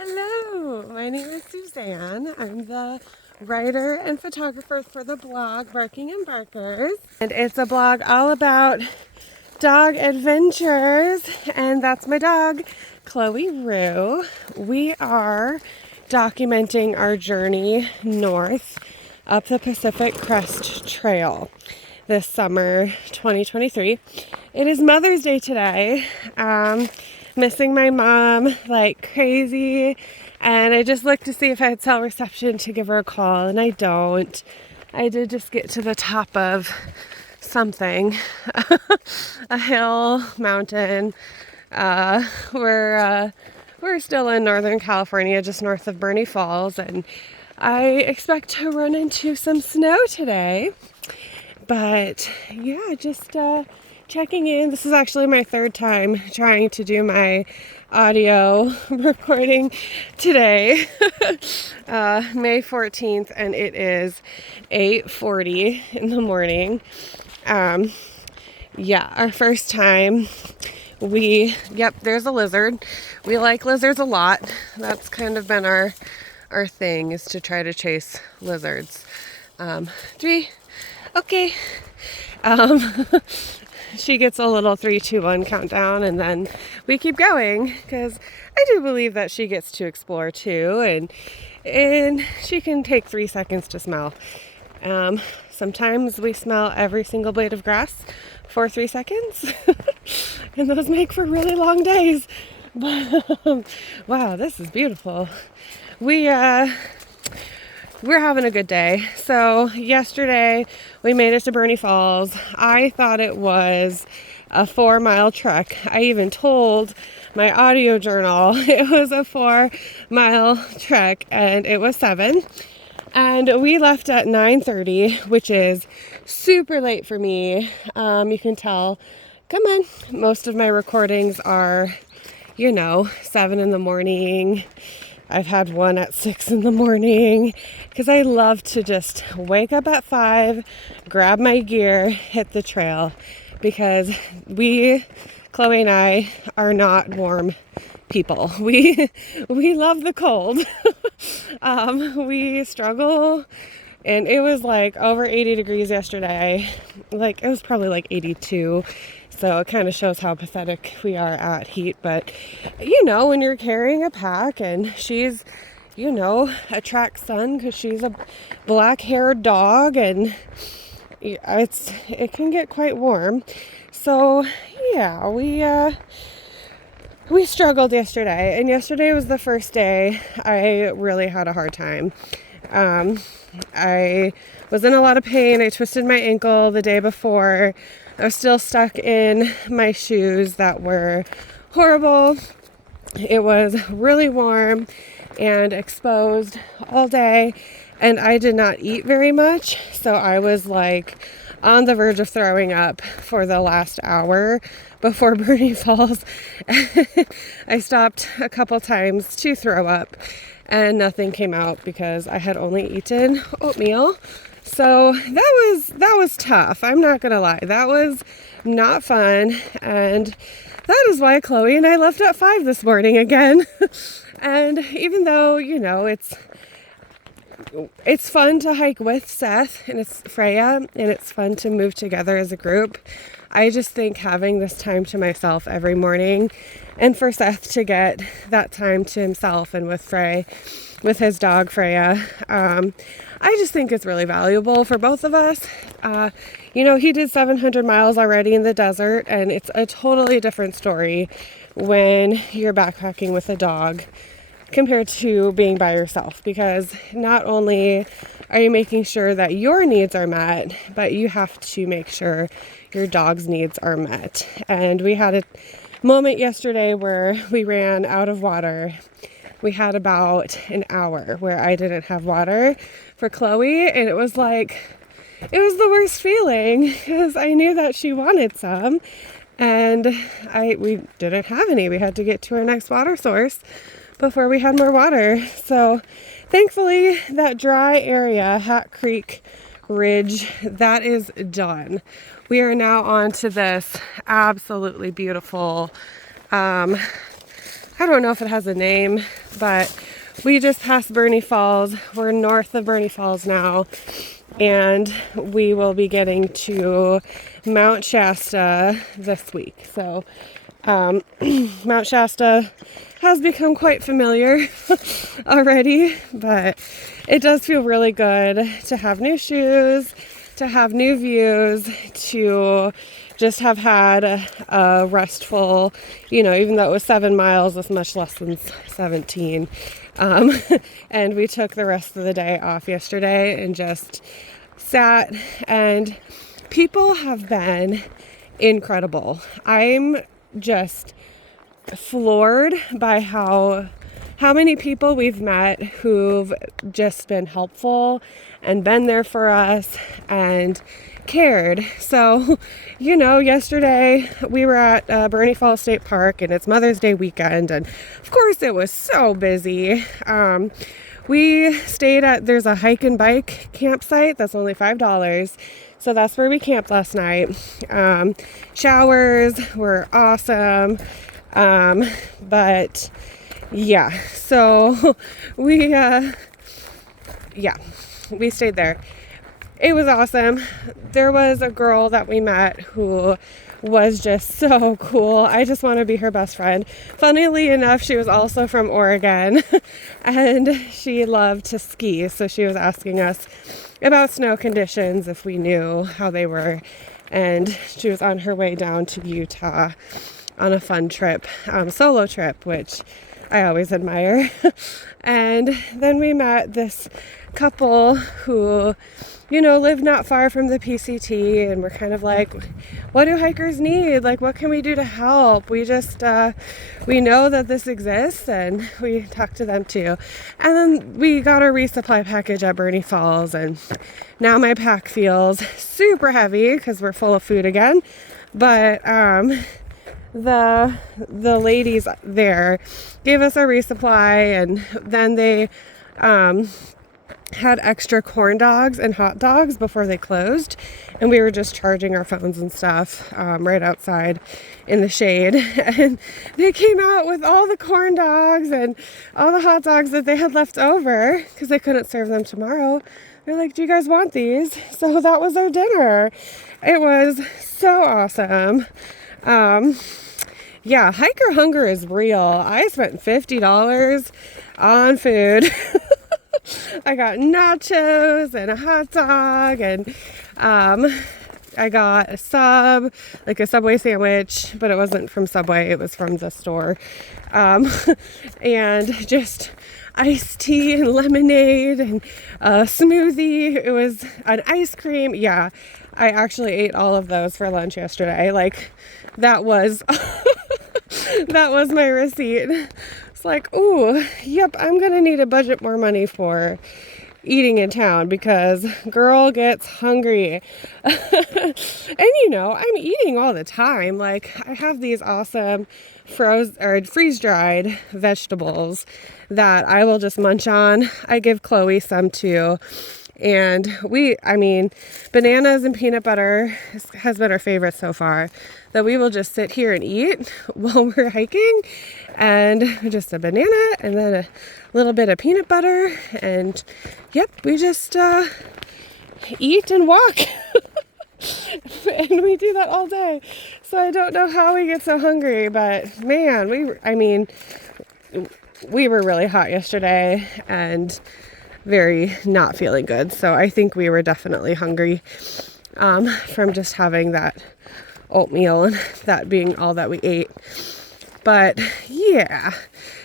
Hello, my name is Suzanne. I'm the writer and photographer for the blog Barking and Barkers. And it's a blog all about dog adventures. And that's my dog, Chloe Rue. We are documenting our journey north up the Pacific Crest Trail this summer 2023. It is Mother's Day today. Missing my mom like crazy, and I just looked to see if I had cell reception to give her a call, and I don't. I did just get to the top of something, a hill, mountain. We're still in Northern California, just north of Burney Falls, and I expect to run into some snow today. But yeah, just checking in. This is actually my third time trying to do my audio recording today, May 14th, and it is 8:40 in the morning. Yeah, our first time. There's a lizard. We like lizards a lot. That's kind of been our thing, is to try to chase lizards. 3, okay. She gets a little 3, 2, 1 countdown, and then we keep going, because I do believe that she gets to explore too, and she can take 3 seconds to smell. Sometimes we smell every single blade of grass for 3 seconds, and those make for really long days. Wow, this is beautiful. We're having a good day. So yesterday we made it to Burney Falls. I thought it was a 4-mile trek. I even told my audio journal it was a 4-mile trek, and it was 7. And we left at 9:30, which is super late for me. You can tell, come on, most of my recordings are, 7 in the morning. I've had one at 6 in the morning, because I love to just wake up at 5, grab my gear, hit the trail, because Chloe and I, are not warm people. We love the cold. We struggle, and it was like over 80 degrees yesterday. Like, it was probably like 82. So it kind of shows how pathetic we are at heat. But, when you're carrying a pack, and she's, attracts sun because she's a black-haired dog, and it can get quite warm. So, yeah, we struggled yesterday. And yesterday was the first day I really had a hard time. I was in a lot of pain. I twisted my ankle the day before. I was still stuck in my shoes that were horrible. It was really warm and exposed all day, and I did not eat very much. So I was like on the verge of throwing up for the last hour before Burney Falls. I stopped a couple times to throw up, and nothing came out because I had only eaten oatmeal. So that was tough. I'm not gonna lie. That was not fun. And that is why Chloe and I left at 5 this morning again. And even though, it's fun to hike with Seth, and it's Freya, and it's fun to move together as a group, I just think having this time to myself every morning, and for Seth to get that time to himself and with his dog Freya, I just think it's really valuable for both of us. He did 700 miles already in the desert, and it's a totally different story when you're backpacking with a dog compared to being by yourself, because not only are you making sure that your needs are met, but you have to make sure your dog's needs are met. And we had a moment yesterday where we ran out of water. We had about an hour where I didn't have water for Chloe, and it was the worst feeling, because I knew that she wanted some, and we didn't have any. We had to get to our next water source before we had more water. So thankfully, that dry area, Hat Creek Ridge, that is done. We are now on to this absolutely beautiful I don't know if it has a name, but we just passed Burney Falls. We're north of Burney Falls now, and we will be getting to Mount Shasta this week. So Mount Shasta has become quite familiar already, but it does feel really good to have new shoes, to have new views, to just have had a restful, even though it was 7 miles, it's much less than 17. And we took the rest of the day off yesterday and just sat, and people have been incredible. I'm just floored by how many people we've met who've just been helpful and been there for us and cared. So, yesterday we were at Burney Falls State Park, and it's Mother's Day weekend, and of course it was so busy. We stayed there's a hike and bike campsite that's only $5. So that's where we camped last night. Showers were awesome. But yeah, so we stayed there. It was awesome. There was a girl that we met who was just so cool. I just want to be her best friend. Funnily enough, she was also from Oregon and she loved to ski. So she was asking us about snow conditions, if we knew how they were. And she was on her way down to Utah on a fun trip, solo trip, which I always admire. And then we met this couple who, live not far from the PCT, and we're kind of like, what do hikers need? Like, what can we do to help? We just, we know that this exists, and we talked to them too. And then we got a resupply package at Burney Falls, and now my pack feels super heavy because we're full of food again. But, the ladies there gave us a resupply, and then they had extra corn dogs and hot dogs before they closed, and we were just charging our phones and stuff right outside in the shade, and they came out with all the corn dogs and all the hot dogs that they had left over because they couldn't serve them tomorrow. They're like, do you guys want these? So that was our dinner. It was so awesome. Yeah, hiker hunger is real. I spent $50 on food. I got nachos and a hot dog, and I got a Subway sandwich, but it wasn't from Subway, it was from the store. And just iced tea and lemonade and a smoothie. It was an ice cream. Yeah, I actually ate all of those for lunch yesterday. Like, that was that was my receipt. It's like, ooh, yep, I'm gonna need to budget more money for eating in town because girl gets hungry. And I'm eating all the time. Like, I have these awesome freeze-dried vegetables that I will just munch on. I give Chloe some too. And bananas and peanut butter has been our favorite so far, that we will just sit here and eat while we're hiking, and just a banana and then a little bit of peanut butter, and yep, we just eat and walk. And we do that all day. So I don't know how we get so hungry, but man, we were really hot yesterday and very not feeling good. So I think we were definitely hungry from just having that oatmeal and that being all that we ate. But yeah,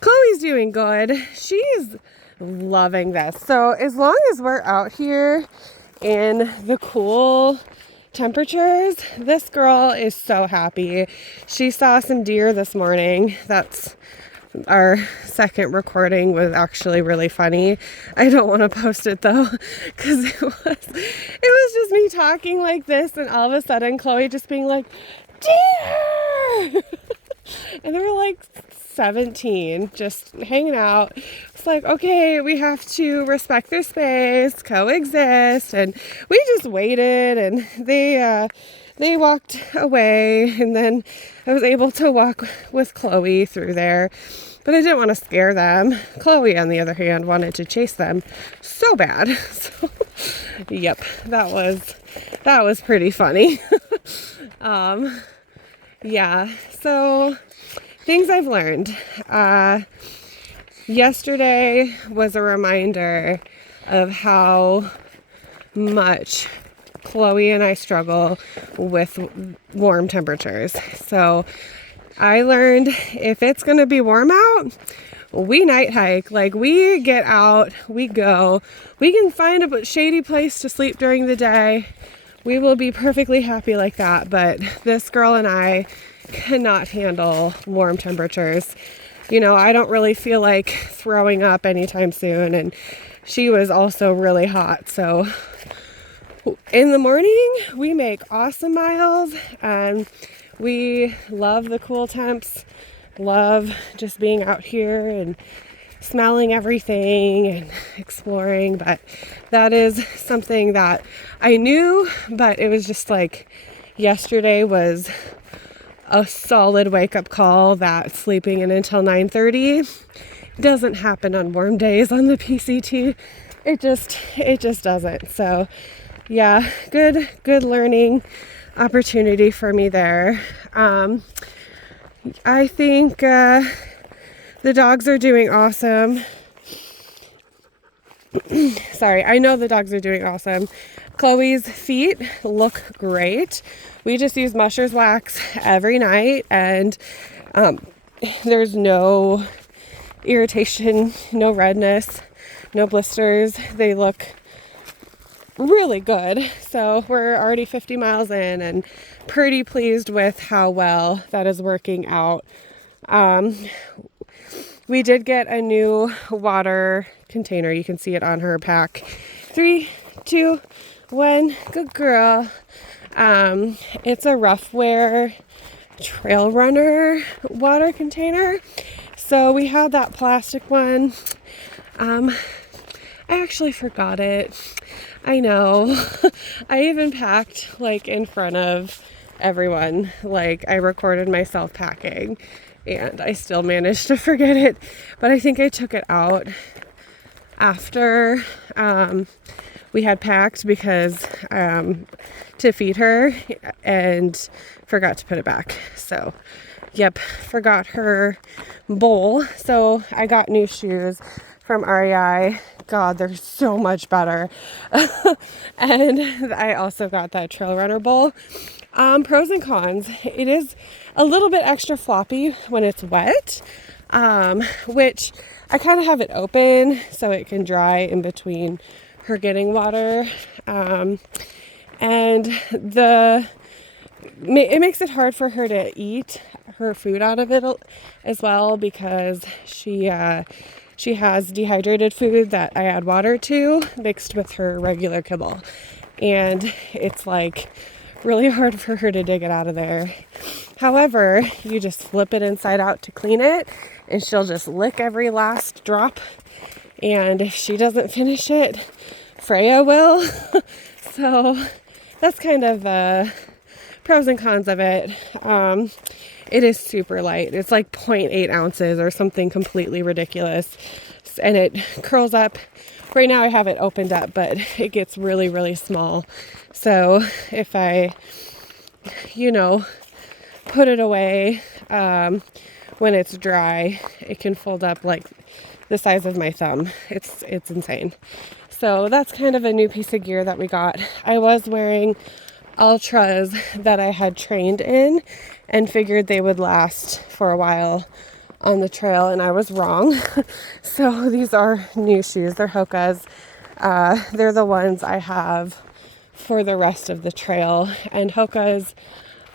Chloe's doing good. She's loving this. So as long as we're out here in the cool temperatures, this girl is so happy. She saw some deer this morning. That's our second recording, was actually really funny. I don't want to post it though, because it was just me talking like this, and all of a sudden Chloe just being like, deer! And there were like 17 just hanging out. It's like, okay, we have to respect their space, coexist, and we just waited, and they walked away, and then I was able to walk with Chloe through there. but I didn't want to scare them. Chloe, on the other hand, wanted to chase them so bad. So, yep, that was pretty funny. Yeah, so things I've learned. Yesterday was a reminder of how much Chloe and I struggle with warm temperatures. So I learned if it's going to be warm out, we night hike. Like, we get out, we go, we can find a shady place to sleep during the day. We will be perfectly happy like that. But this girl and I cannot handle warm temperatures. You know, I don't really feel like throwing up anytime soon. And she was also really hot. So in the morning, we make awesome miles, and we love the cool temps, love just being out here and smelling everything and exploring. But that is something that I knew, but it was just like yesterday was a solid wake-up call that sleeping in until 9:30 doesn't happen on warm days on the PCT. It just doesn't. So yeah, good learning opportunity for me there. I think the dogs are doing awesome. Sorry, I know the dogs are doing awesome. Chloe's feet look great. We just use Musher's wax every night, and there's no irritation, no redness, no blisters. They look really good. So we're already 50 miles in and pretty pleased with how well that is working out. We did get a new water container. You can see it on her pack. 3, 2, 1. Good girl. It's a Roughwear Trail Runner water container. So we had that plastic one. I actually forgot it. I know. I even packed like in front of everyone. Like, I recorded myself packing, and I still managed to forget it. But I think I took it out after we had packed because to feed her, and forgot to put it back. So yep, forgot her bowl. So I got new shoes from REI. God, they're so much better. And I also got that trail runner bowl. Pros and cons. It is a little bit extra floppy when it's wet, which I kind of have it open so it can dry in between her getting water. And it makes it hard for her to eat her food out of it as well, because she has dehydrated food that I add water to mixed with her regular kibble. And it's like really hard for her to dig it out of there. However, you just flip it inside out to clean it, and she'll just lick every last drop. And if she doesn't finish it, Freya will. So that's kind of the pros and cons of it. It is super light. It's like 0.8 ounces or something completely ridiculous. And it curls up. Right now I have it opened up, but it gets really, really small. So if I, put it away when it's dry, it can fold up like the size of my thumb. It's insane. So that's kind of a new piece of gear that we got. I was wearing Ultras that I had trained in and figured they would last for a while on the trail, and I was wrong. So these are new shoes. They're Hoka's. They're the ones I have for the rest of the trail. And Hoka's,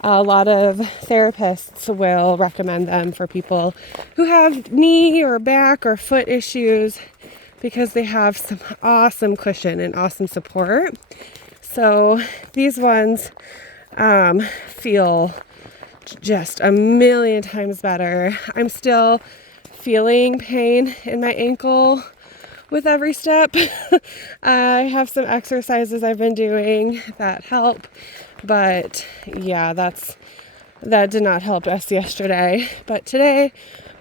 a lot of therapists will recommend them for people who have knee or back or foot issues, because they have some awesome cushion and awesome support. So these ones feel just a million times better. I'm still feeling pain in my ankle with every step. I have some exercises I've been doing that help, but yeah, that's that did not help us yesterday. But today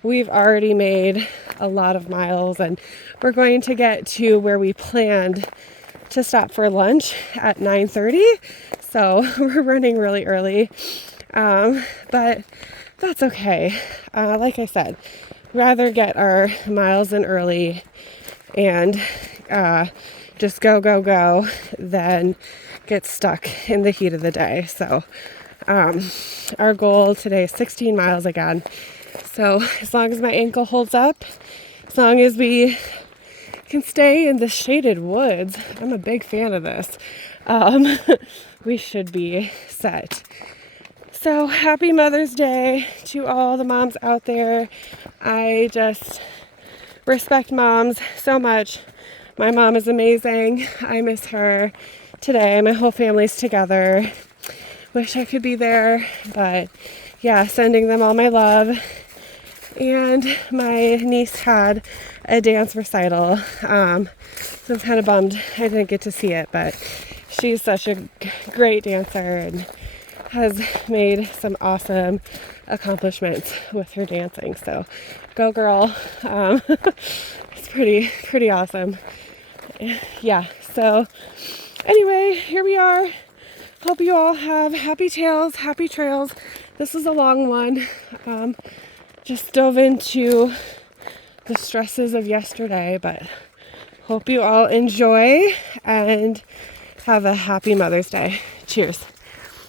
we've already made a lot of miles, and we're going to get to where we planned to stop for lunch at 9:30. So we're running really early, but that's okay. Like I said, rather get our miles in early and just go than get stuck in the heat of the day. So our goal today is 16 miles again. So as long as my ankle holds up, as long as we can stay in the shaded woods, I'm a big fan of this, we should be set. So happy Mother's Day to all the moms out there. I just respect moms so much. My mom is amazing. I miss her today. My whole family's together. Wish I could be there, but yeah, sending them all my love. And my niece had a dance recital, so I'm kind of bummed I didn't get to see it, but she's such a great dancer and has made some awesome accomplishments with her dancing. So go girl. It's pretty awesome. Yeah, so anyway, here we are. Hope you all have happy trails. This is a long one. Just dove into the stresses of yesterday, but hope you all enjoy and have a happy Mother's Day. Cheers.